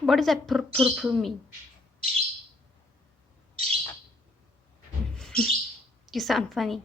What does that pur mean? You sound funny.